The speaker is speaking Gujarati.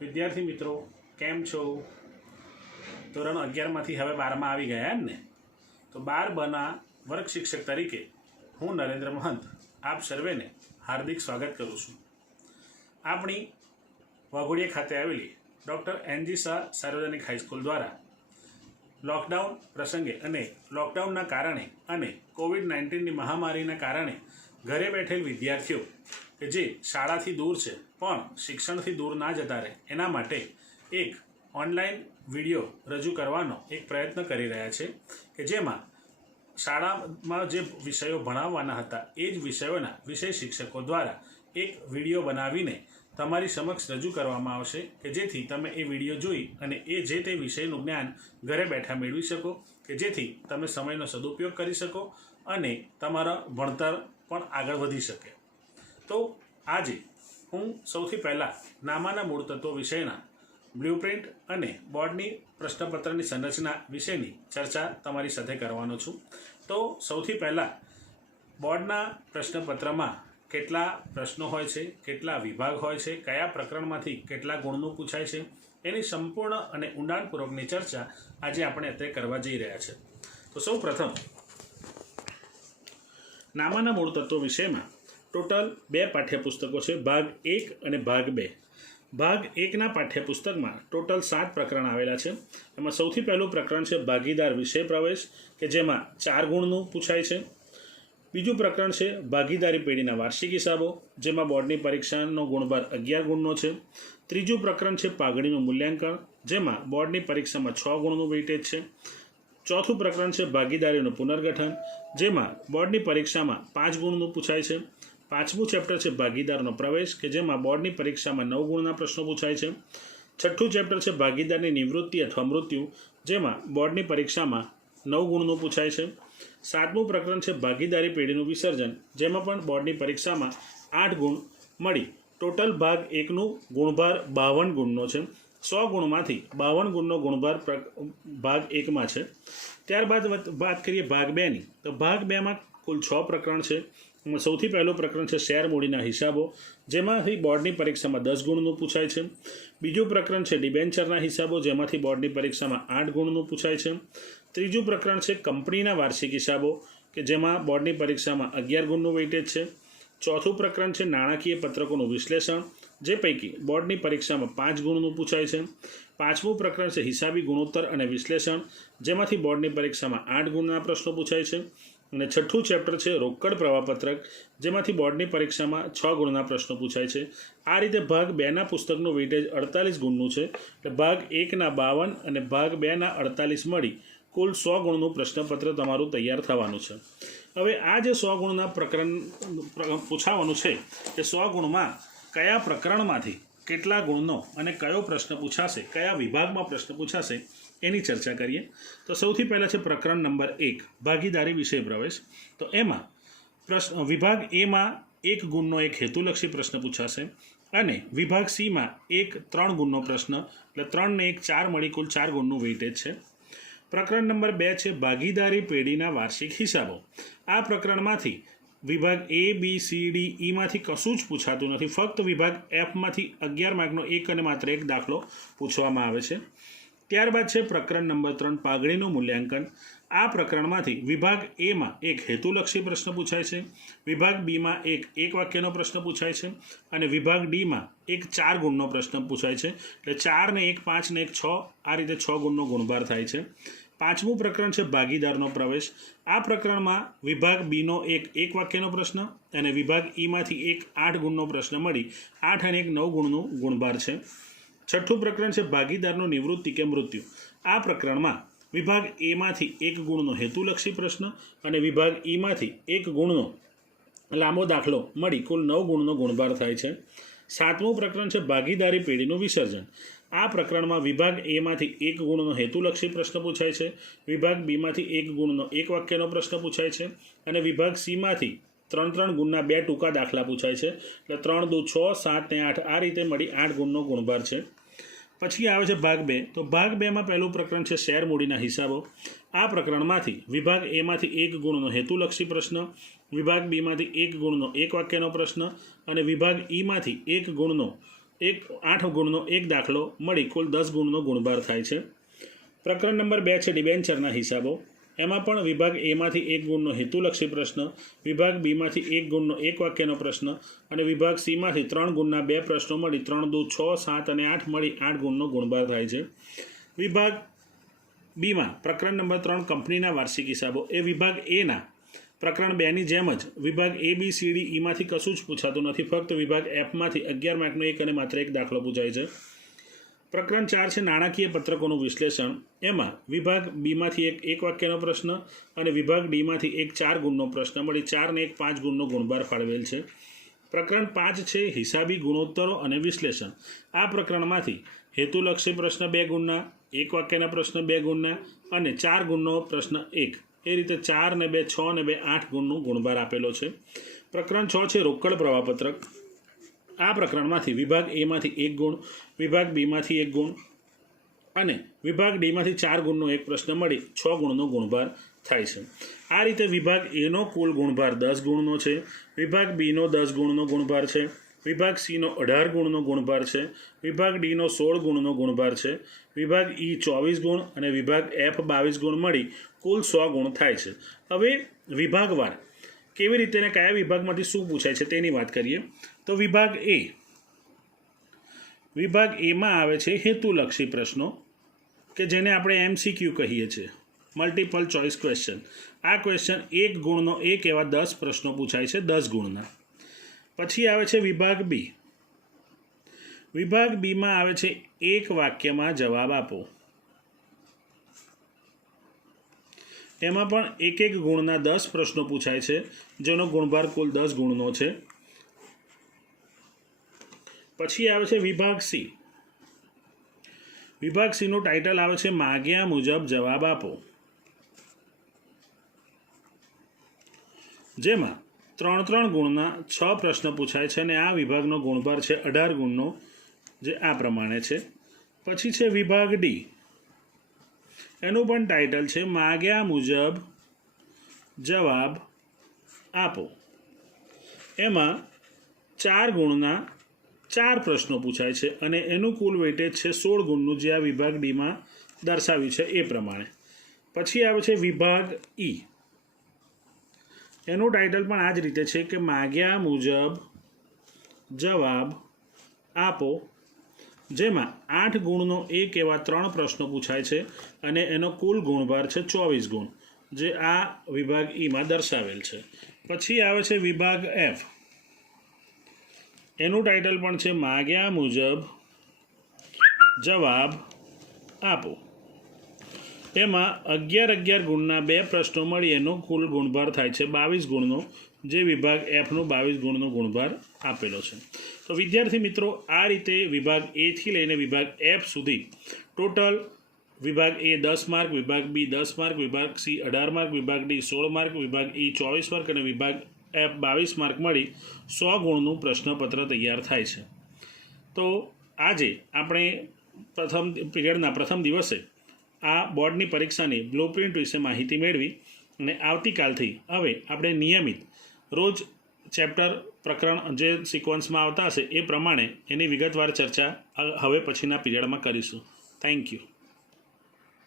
વિદ્યાર્થી મિત્રો કેમ છો? ધોરણ 11માંથી હવે 12માં આવી ગયા એમ ને? તો 12બના વર્ગ શિક્ષક તરીકે હું નરેન્દ્ર મહંત આપ સર્વેને હાર્દિક સ્વાગત કરું છું. આપણી વાઘોડિયા ખાતે આવેલી ડૉક્ટર એનજી શાહ સાર્વજનિક હાઈસ્કૂલ દ્વારા લોકડાઉન પ્રસંગે અને લોકડાઉનના કારણે અને કોવિડ-19ની મહામારીના કારણે ઘરે બેઠેલ વિદ્યાર્થીઓ કે જે શાળાથી દૂર છે પણ શિક્ષણથી દૂર ના જતા રહે એના માટે એક ઓનલાઈન વિડીયો રજૂ કરવાનો એક પ્રયત્ન કરી રહ્યા છે કે જેમાં શાળામાં જે વિષયો ભણાવવાના હતા એ જ વિષયોના વિષય શિક્ષકો દ્વારા એક વિડીયો બનાવીને તમારી સમક્ષ રજૂ કરવામાં આવશે કે જેથી તમે એ વિડીયો જોઈ અને એ જે તે વિષયનું જ્ઞાન ઘરે બેઠા મેળવી શકો કે જેથી તમે સમયનો સદુપયોગ કરી શકો અને તમારા ભણતર પણ આગળ વધી શકે. તો આજે હું સૌથી પહેલાં નામાના મૂળ તત્વો વિષયના બ્લુપ્રિન્ટ અને બોર્ડની પ્રશ્નપત્રની સંરચના વિશેની ચર્ચા તમારી સાથે કરવાનો છું. તો સૌથી પહેલાં બોર્ડના પ્રશ્નપત્રમાં કેટલા પ્રશ્નો હોય છે, કેટલા વિભાગ હોય છે, કયા પ્રકરણમાંથી કેટલા ગુણનું પૂછાય છે, એની સંપૂર્ણ અને ઊંડાણપૂર્વકની ચર્ચા આજે આપણે અત્યારે કરવા જઈ રહ્યા છે. તો સૌ પ્રથમ નામાના મૂળ તત્વો વિષયમાં ટોટલ 2 પાઠ્યપુસ્તકો છે, ભાગ 1 અને ભાગ 2. ભાગ 1ના પાઠ્યપુસ્તકમાં ટોટલ 7 પ્રકરણ આવેલા છે. એમાં સૌથી પહેલું પ્રકરણ છે ભાગીદાર વિષય પ્રવેશ કે જેમાં 4 ગુણનું પૂછાય છે. બીજું પ્રકરણ છે ભાગીદારી પેઢીના વાર્ષિક હિસાબો જેમાં બોર્ડની પરીક્ષાનો ગુણભાર 11 ગુણનો છે. ત્રીજું પ્રકરણ છે પાઘડીનું મૂલ્યાંકન જેમાં બોર્ડની પરીક્ષામાં 6 ગુણનું વેઇટેજ છે. ચોથું પ્રકરણ છે ભાગીદારીનું પુનર્ગઠન જેમાં બોર્ડની પરીક્ષામાં 5 ગુણનું પૂછાય છે. પાંચમું ચેપ્ટર છે ભાગીદારનો પ્રવેશ કે જેમાં બોર્ડની પરીક્ષામાં 9 ગુણના પ્રશ્નો પૂછાય છે. છઠ્ઠું ચેપ્ટર છે ભાગીદારની નિવૃત્તિ અથવા મૃત્યુ જેમાં બોર્ડની પરીક્ષામાં 9 ગુણનું પૂછાય છે. સાતમું પ્રકરણ છે ભાગીદારી પેઢીનું વિસર્જન જેમાં પણ બોર્ડની પરીક્ષામાં 8 ગુણ મળી ટોટલ ભાગ 1નું ગુણભાર 52 ગુણનો છે. 100 ગુણમાંથી 52 ગુણનો ગુણભાર ભાગ 1માં છે. ત્યારબાદ વાત કરીએ ભાગ 2ની તો ભાગ 2માં કુલ 6 પ્રકરણ છે. સૌથી પહેલું પ્રકરણ છે શેર મૂડીના હિસાબો જેમાંથી બોર્ડની પરીક્ષામાં 10 ગુણનું પૂછાય છે. બીજું પ્રકરણ છે ડિબેન્ચરના હિસાબો જેમાંથી બોર્ડની પરીક્ષામાં 8 ગુણનું પૂછાય છે. ત્રીજું પ્રકરણ છે કંપનીના વાર્ષિક હિસાબો કે જેમાં બોર્ડની પરીક્ષામાં 11 ગુણનું વેઇટેજ છે. ચોથું પ્રકરણ છે નાણાકીય પત્રકોનું વિશ્લેષણ જે પૈકી બોર્ડની પરીક્ષામાં 5 ગુણનું પૂછાય છે. પાંચમું પ્રકરણ છે હિસાબી ગુણોત્તર અને વિશ્લેષણ જેમાંથી બોર્ડની પરીક્ષામાં 8 ગુણના પ્રશ્નો પૂછાય છે. અને છઠ્ઠું ચેપ્ટર છે રોકડ પ્રવાહપત્રક જેમાંથી બોર્ડની પરીક્ષામાં 6 ગુણના પ્રશ્નો પૂછાય છે. આ રીતે ભાગ 2ના પુસ્તકનું વેઇટેજ 48 ગુણનું છે. એટલે ભાગ 1ના 52 અને ભાગ 2ના 48 મળી કુલ 100 ગુણનું પ્રશ્નપત્ર તમારું તૈયાર થવાનું છે. હવે આ જે 100 ગુણના પ્રકરણ પૂછાવાનું છે કે 100 ગુણમાં કયા પ્રકરણમાંથી કેટલા ગુણનો અને કયો પ્રશ્ન પૂછાશે, કયા વિભાગમાં પ્રશ્ન પૂછાશે એની ચર્ચા કરીએ. તો સૌથી પહેલાં છે પ્રકરણ નંબર 1 ભાગીદારી વિષય પ્રવેશ. તો એમાં વિભાગ એમાં 1 ગુણનો એક હેતુલક્ષી પ્રશ્ન પૂછાશે અને વિભાગ સીમાં 3 ગુણનો પ્રશ્ન એટલે 3 ને 1 4 મળી કુલ 4 ગુણનું વેઇટેજ છે. પ્રકરણ નંબર 2 છે ભાગીદારી પેઢીના વાર્ષિક હિસાબો. આ પ્રકરણમાંથી વિભાગ A, B, C, D, Eમાંથી કશું જ પૂછાતું નથી. ફક્ત વિભાગ Fમાંથી 11 માર્કનો એક અને માત્ર એક દાખલો પૂછવામાં આવે છે. ત્યારબાદ છે પ્રકરણ નંબર 3 પાઘડીનું મૂલ્યાંકન. આ પ્રકરણમાંથી વિભાગ એમાં એક હેતુલક્ષી પ્રશ્ન પૂછાય છે, વિભાગ બીમાં એક વાક્યનો પ્રશ્ન પૂછાય છે અને વિભાગ ડીમાં 4 ગુણનો પ્રશ્ન પૂછાય છે. એટલે 4 ને 1 5 ને 1 6 આ રીતે 6 ગુણનો ગુણભાર થાય છે. પાંચમું પ્રકરણ છે ભાગીદારનો પ્રવેશ. આ પ્રકરણમાં વિભાગ બીનો એક વાક્યનો પ્રશ્ન અને વિભાગ ઈમાંથી 8 ગુણનો પ્રશ્ન મળી 8 અને 1 9 ગુણનું ગુણભાર છે. છઠ્ઠું પ્રકરણ છે ભાગીદારનું નિવૃત્તિ કે મૃત્યુ. આ પ્રકરણમાં વિભાગ એમાંથી 1 ગુણનો હેતુલક્ષી પ્રશ્ન અને વિભાગ ઈમાંથી 1 ગુણનો લાંબો દાખલો મળી કુલ 9 ગુણનો ગુણભાર થાય છે. સાતમું પ્રકરણ છે ભાગીદારી પેઢીનું વિસર્જન. આ પ્રકરણમાં વિભાગ એમાંથી 1 ગુણનો હેતુલક્ષી પ્રશ્ન પૂછાય છે, વિભાગ બીમાંથી 1 ગુણનો એક વાક્યનો પ્રશ્ન પૂછાય છે અને વિભાગ સીમાંથી 3 ગુણના 2 ટૂંકા દાખલા પૂછાય છે. એટલે 3 દુ 6 7 ને 8 આ રીતે મળી 8 ગુણનો ગુણભાર છે. પછી આવે છે ભાગ 2. તો ભાગ 2માં પહેલું પ્રકરણ છે શેર મૂડીના હિસાબો. આ પ્રકરણમાંથી વિભાગ એમાંથી 1 ગુણનો હેતુલક્ષી પ્રશ્ન, વિભાગ બીમાંથી 1 ગુણનો એક વાક્યનો પ્રશ્ન અને વિભાગ ઈમાંથી 1 ગુણનો 8 ગુણનો એક દાખલો મળી કુલ 10 ગુણનો ગુણભાર થાય છે. પ્રકરણ નંબર 2 છે ડિબેન્ચરના હિસાબો. એમાં પણ વિભાગ એમાંથી 1 ગુણનો હેતુલક્ષી પ્રશ્ન, વિભાગ બીમાંથી 1 ગુણનો એક વાક્યનો પ્રશ્ન અને વિભાગ સીમાંથી 3 ગુણના 2 પ્રશ્નો મળી 3 દુ 6, 7 અને 8 મળી 8 ગુણનો ગુણભાર થાય છે. વિભાગ બીમાં પ્રકરણ નંબર 3 કંપનીના વાર્ષિક હિસાબો. એ વિભાગ એના પ્રકરણ 2ની જેમ જ વિભાગ ABCD માંથી કશું જ પૂછાતું નથી, ફક્ત વિભાગ Fમાંથી 11 માર્કનો એક અને માત્ર એક દાખલો પૂછાય છે. પ્રકરણ 4 છે નાણાકીય પત્રકોનું વિશ્લેષણ. એમાં વિભાગ બીમાંથી એક વાક્યનો પ્રશ્ન અને વિભાગ ડીમાંથી એક 4 ગુણનો પ્રશ્ન મળી 4 ને 1 5 ગુણનો ગુણભાર ફાળવેલ છે. પ્રકરણ 5 છે હિસાબી ગુણોત્તરો અને વિશ્લેષણ. આ પ્રકરણમાંથી હેતુલક્ષી પ્રશ્ન 2 ગુણના, એક વાક્યના પ્રશ્ન 2 ગુણના અને 4 ગુણનો પ્રશ્ન 1, એ રીતે 4 ને 2 6 ને 2 8 ગુણનો ગુણભાર આપેલો છે. પ્રકરણ 6 છે રોકડ પ્રવાહપત્રક. આ પ્રકરણમાંથી વિભાગ એમાંથી 1 ગુણ, વિભાગ બીમાંથી 1 ગુણ અને વિભાગ ડીમાંથી 4 ગુણનો એક પ્રશ્ન મળી 6 ગુણનો ગુણભાર થાય છે. આ રીતે વિભાગ એનો કુલ ગુણભાર 10 ગુણનો છે, વિભાગ બીનો 10 ગુણનો ગુણભાર છે, વિભાગ સીનો 18 ગુણનો ગુણભાર છે, વિભાગ ડીનો 16 ગુણનો ગુણભાર છે, વિભાગ ઈ 24 ગુણ અને વિભાગ એફ 22 ગુણ મળી કુલ 100 ગુણ થાય છે. હવે વિભાગવાર કેવી રીતે ને કયા વિભાગમાંથી શું પૂછાય છે તેની વાત કરીએ. તો વિભાગ એમાં આવે છે હેતુલક્ષી પ્રશ્નો કે જેને આપણે MCQ કહીએ છીએ, મલ્ટિપલ ચોઇસ ક્વેશ્ચન. આ ક્વેશ્ચન 1 ગુણનો એક એવા 10 પ્રશ્નો પૂછાય છે 10 ગુણના. પછી આવે છે વિભાગ બી. વિભાગ બીમાં આવે છે એક વાક્યમાં જવાબ આપો. એમાં પણ એક ગુણના 10 પ્રશ્નો પૂછાય છે જેનો ગુણભાર કુલ 10 ગુણનો છે. પછી આવે છે વિભાગ સી. વિભાગ સીનું ટાઇટલ આવે છે માગ્યા મુજબ જવાબ આપો, જેમાં 3 ગુણના 6 પ્રશ્ન પૂછાય છે અને આ વિભાગનો ગુણભાર છે 18 ગુણનો, જે આ પ્રમાણે છે. પછી છે વિભાગ ડી. એનું પણ ટાઇટલ છે માગ્યા મુજબ જવાબ આપો. એમાં 4 ગુણના 4 પ્રશ્નો પૂછાય છે અને એનું કુલ વેટેજ છે 16 ગુણનું, જે આ વિભાગ ડીમાં દર્શાવ્યું છે એ પ્રમાણે. પછી આવે છે વિભાગ ઈ. એનું ટાઇટલ પણ આ જ રીતે છે કે માગ્યા મુજબ જવાબ આપો, જેમાં 8 ગુણનો એક એવા 3 પ્રશ્નો પૂછાય છે અને એનો કુલ ગુણભાર છે 24 ગુણ, જે આ વિભાગ ઈમાં દર્શાવેલ છે. પછી આવે છે વિભાગ એફ. એનું ટાઇટલ પણ છે માગ્યા મુજબ જવાબ આપો. એમાં 11 ગુણના 2 પ્રશ્નો મળી એનો કુલ ગુણભાર થાય છે 22 ગુણનો, જે વિભાગ એફનો 22 ગુણનો ગુણભાર આપેલો છે. તો વિદ્યાર્થી મિત્રો, આ રીતે વિભાગ એથી લઈને વિભાગ એફ સુધી ટોટલ વિભાગ એ 10 માર્ક, વિભાગ બી 10 માર્ક, વિભાગ સી 18 માર્ક, વિભાગ ડી 16 માર્ક, વિભાગ ઈ 24 માર્ક અને વિભાગ એફ 22 માર્ક મળી 100 ગુણનું પ્રશ્નપત્ર તૈયાર થાય છે. તો આજે આપણે પ્રથમ પીરિયડના પ્રથમ દિવસે આ બોર્ડની પરીક્ષાની બ્લુપ્રિન્ટ વિશે માહિતી મેળવી અને આવતીકાલથી હવે આપણે નિયમિત રોજ ચેપ્ટર પ્રકરણ જે સિક્વન્સમાં આવતા હશે એ પ્રમાણે એની વિગતવાર ચર્ચા હવે પછીના પીરિયડમાં કરીશું. Thank you.